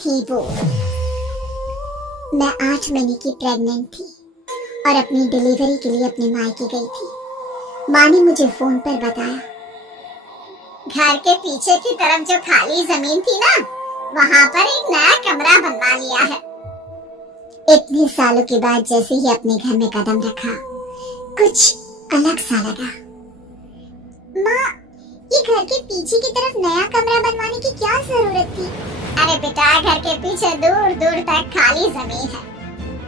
थी वो। मैं 8 महीने की प्रेग्नेंट थी और अपनी डिलीवरी के लिए अपने मायके गई थी। माँ ने मुझे फोन पर बताया, घर के पीछे की तरफ जो खाली जमीन थी ना, वहाँ पर एक नया कमरा बनवा लिया है। इतने सालों के बाद जैसे ही अपने घर में कदम रखा, कुछ अलग सा लगा। माँ, ये घर के पीछे की तरफ नया कमरा बनवाने की क्या जरूरत थी? अरे बेटा, घर के पीछे दूर दूर तक खाली जमीन है।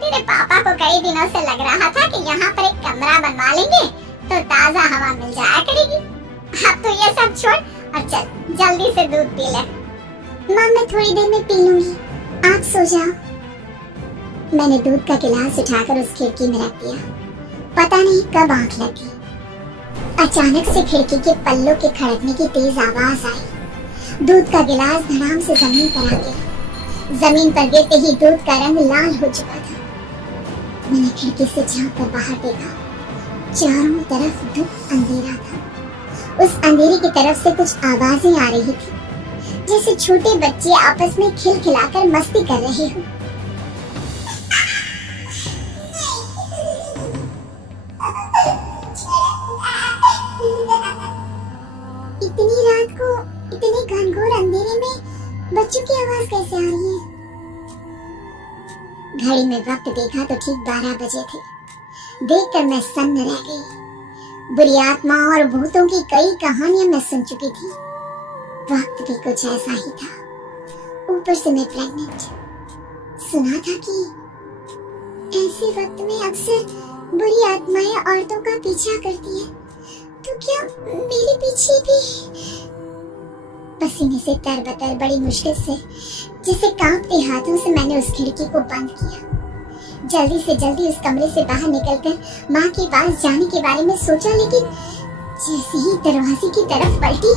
तेरे पापा को कई दिनों से लग रहा था कि यहाँ पर एक कमरा बनवा लेंगे तो ताजा हवा मिल जाया करेगी। अब तो ये सब छोड़ और चल जल्दी से दूध पी ले। माँ, मैं थोड़ी देर में पी लूंगी, आप सो जाओ। मैंने दूध का गिलास उठाकर उस खिड़की में रख दिया। पता नहीं कब आंख लगी। अचानक से खिड़की के पल्लों के खड़कने की तेज आवाज आई। दूध का गिलास धड़ाम से जमीन पर आ गया। जमीन पर गिरते ही दूध का रंग लाल हो चुका था। मैंने खिड़की से झांक कर बाहर देखा। चारों तरफ धुप अंधेरा था। उस अंधेरे की तरफ से कुछ आवाजें आ रही थी, जैसे छोटे बच्चे आपस में खिलखिलाकर मस्ती कर रहे हो। इतनी रात को इतने घनघोर अंधेरे में बच्चों की आवाज कैसे आ रही है? घड़ी में वक्त देखा तो ठीक 12 बजे थे। देखकर मैं सन्न रह गई। बुरी आत्मा और भूतों की कई कहानियां मैं सुन चुकी थी। वक्त भी कुछ ऐसा ही था। ऊपर से मैं प्रेग्नेंट। सुना था कि ऐसे वक्त में अक्सर बुरी आत्माएं औरतों का पीछा करती है। तो क्या मेरे पीछे भी? पसीने से तरबतर बड़ी मुश्किल से, जैसे कांपते हाथों से मैंने उस खिड़की को बंद किया। जल्दी से जल्दी उस कमरे से बाहर निकलकर माँ के पास जाने के बारे में सोचा, लेकिन जैसे ही दरवाजे की तरफ पलटी,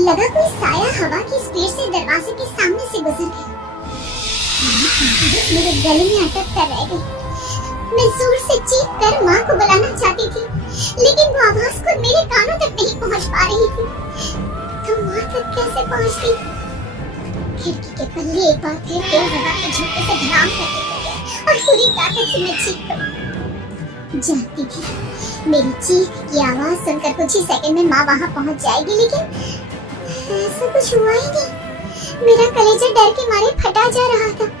लगा कोई साया हवा की स्पीड से दरवाजे के सामने से गुजर गया। मेरे गले में अटक कर रह गई। मैं जोर से चीख कर माँ को बुलाना चाहती थी, लेकिन वो आवाज खुद मेरे कानों तक नहीं पहुँच पा रही थी। तो माँ तक कैसे पहुँचती? खिड़की के पल्ले एक बार फिर तेज हवा के झोंके से धड़ाम करके गिर गए और पूरी ताकत से मैं चीख पड़ी। जानती थी मेरी चीख की आवाज सुनकर कुछ ही सेकंड में माँ वहाँ पहुँच जाएगी, लेकिन ऐसा कुछ हुआ ही नहीं। मेरा कलेजा डर के मारे फटा जा रहा था।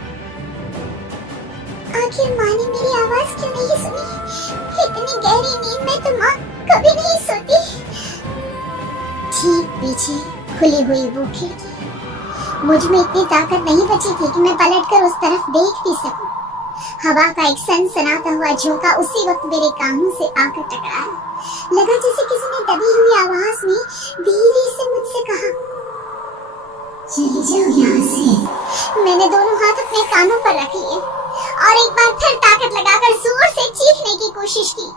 आखिर माँ ने मेरी आवाज क्यों नहीं सुनी? इतनी गहरी नींद में तो माँ कभी नहीं सोती। ठीक पीछे खुली हुई वो खिड़की। मुझ में इतनी ताकत नहीं बची थी कि मैं पलटकर उस तरफ देख भी सकूं। हवा का एक सनसनाता हुआ झोंका उसी वक्त मेरे कानों से आकर टकराया। लगा जैसे किसी ने दबी हुई आवाज में धीरे से मुझसे कहा, चली जाओ यहाँ से। मैंने दोनों हाथ अपने कानों पर रख लिए और एक बार फिर ताकत लगाकर जोर से चीखने की कोशिश की।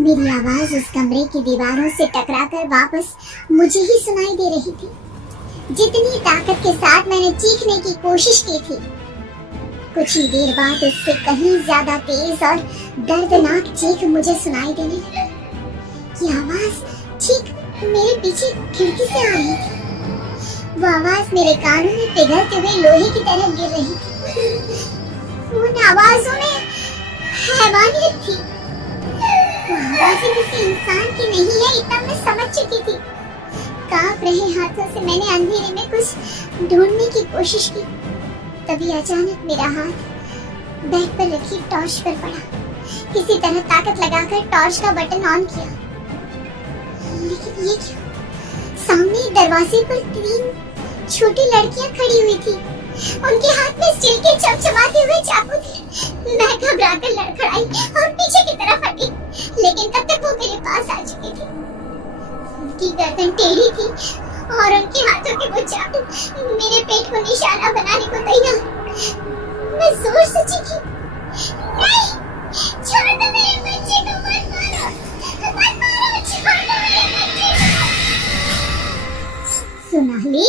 मेरी आवाज उस कमरे की दीवारों से टकराकर वापस मुझे ही सुनाई दे रही थी। जितनी ताकत के साथ मैंने चीखने की कोशिश की थी, कुछ ही देर बाद उससे कहीं ज्यादा तेज और दर्दनाक चीख मुझे सुनाई देने लगी। ये आवाज ठीक मेरे पीछे खिड़की से आ रही थी। वो आवाज मेरे कानों में पिघलते हुए लोहे की तरह गिर रही थी। उन आवाजों में हैवानियत थी। वो आवाजें किसी इंसान की नहीं है, इतना मैं समझ चुकी थी। कांप रहे हाथों से मैंने अंधेरे में कुछ ढूंढने की कोशिश की। तभी अचानक मेरा हाथ बेड पर रखी टॉर्च पर पड़ा। किसी तरह ताकत लगाकर टॉर्च का बटन ऑन किया, लेकिन ये क्या? सामने दरवाजे पर 3 छोटी लड़कियां खड़ी हुई थी। उनके हाथ में स्टील के चमचमाते हुए चाकू थे। मैं घबराकर लड़खड़ाई और पीछे की तरफ हटी, लेकिन तब तक वो मेरे पास आ चुकी थी। उनकी गर्दन टेढ़ी थी और उनके हाथों के वो चाकू मेरे पेट को निशाना बनाने को तैयार। मैं जोर से चीखी, नहीं, छोड़ दो मेरे बच्चे को, मत मारो, मत मारो, छोड़ दो मेरे बच्चे को। सोनाली,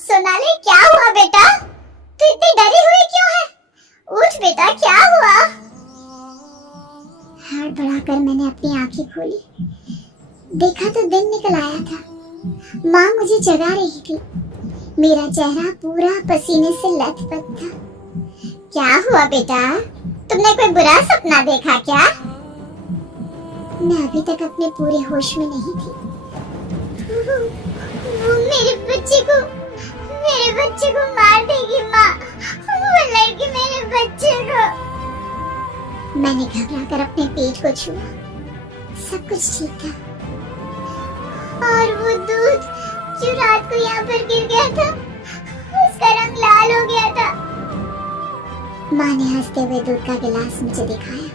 सोनाली, क्या हुआ बेटा? तू इतनी डरी हुई क्यों है? उठ बेटा, क्या हुआ? हड़बड़ाकर मैंने अपनी आंखें खोली। देखा तो दिन निकल आया था। माँ मुझे जगा रही थी। मेरा चेहरा पूरा पसीने से लथपथ था। क्या हुआ बेटा, तुमने कोई बुरा सपना देखा क्या? मैं अभी तक अपने पूरे होश में नहीं थी। वो मेरे बच्चे को मार देगी माँ। वो लड़की मेरे बच्चे को। मैंने घबरा कर अपने पेट को छुआ। सब कुछ ठीक था। और वो दूध जो रात को यहाँ पर गिर गया था, उसका रंग लाल हो गया था। माँ ने हंसते हुए दूध का गिलास मुझे दिखाया।